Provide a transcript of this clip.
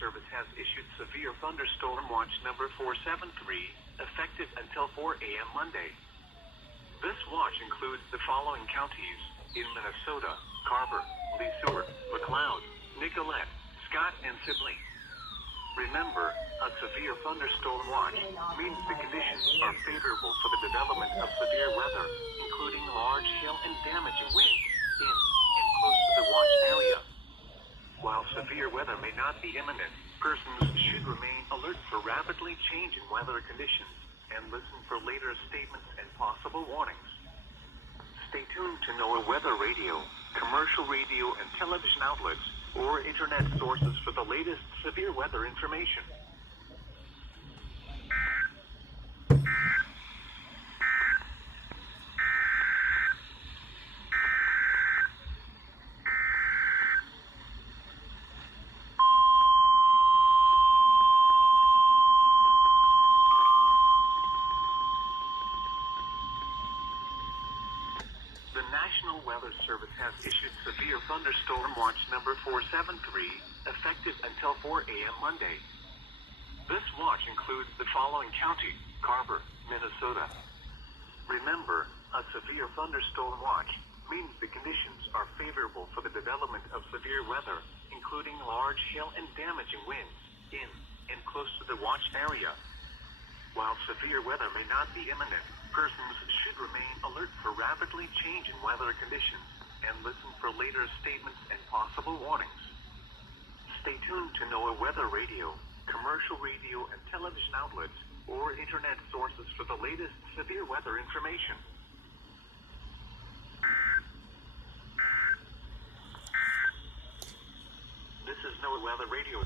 Service has issued severe thunderstorm watch number 473, effective until 4 a.m. Monday. This watch includes the following counties in Minnesota: Carver, Lee Seward, McLeod, Nicollet, Scott, and Sibley. Remember, a severe thunderstorm watch means the conditions are favorable for the development of severe weather, including large hail and damaging winds in and close to the watch area. While severe weather may not be imminent, persons should remain alert for rapidly changing weather conditions and listen for later statements and possible warnings. Stay tuned to NOAA weather radio, commercial radio and television outlets, or internet sources for the latest severe weather information. The National Weather Service has issued severe thunderstorm watch number 473, effective until 4 a.m. Monday. This watch includes the following county: Carver, Minnesota. Remember, a severe thunderstorm watch means the conditions are favorable for the development of severe weather, including large hail and damaging winds in and close to the watch area. While severe weather may not be imminent, persons should remain alert for rapidly changing weather conditions and listen for later statements and possible warnings. Stay tuned to NOAA weather radio, commercial radio and television outlets, or internet sources for the latest severe weather information. This is NOAA weather radio.